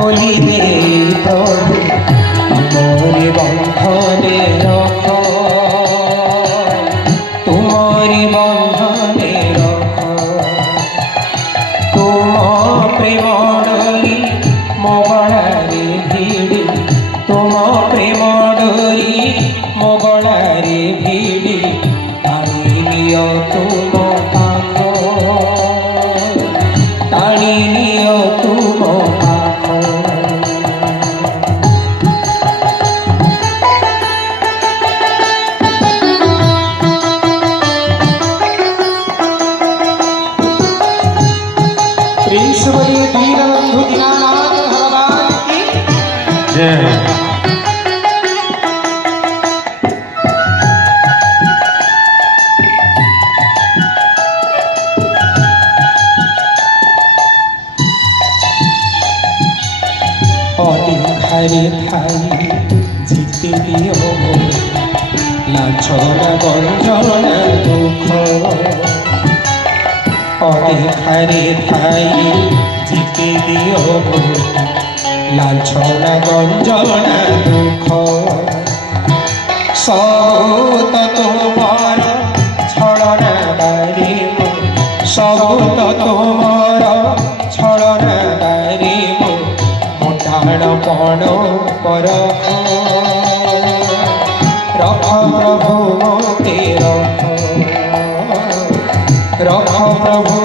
খোলিবে প্রভু তোমারি বন্ধনে রখ, তোমারি বন্ধনে রখ। তুম প্রেম ডরি মো গଳାରେ ভিড়ি, তুম প্রেম ডরি মো গଳାରେ ভিড়ি, টানি নিও তুম পাখ, টানি নিও তুম পাখ। प्रिंसवरी दीनबंधु दीनानाथ भगवान की जय। অধিকারে ঠাই জিতে দিও লাঞ্ছনা গঞ্জনা দুঃখ, অধিকারে ঠাই জিতে দিও লাঞ্ছনা গঞ্জনা দুঃখ। সবু তো তোমার ছলনা বারিব, সবু তো তোমার ছলনা বারিব, মোটাণ পণ পরখ, রখ প্রভু মতে রখ, রখ প্রভু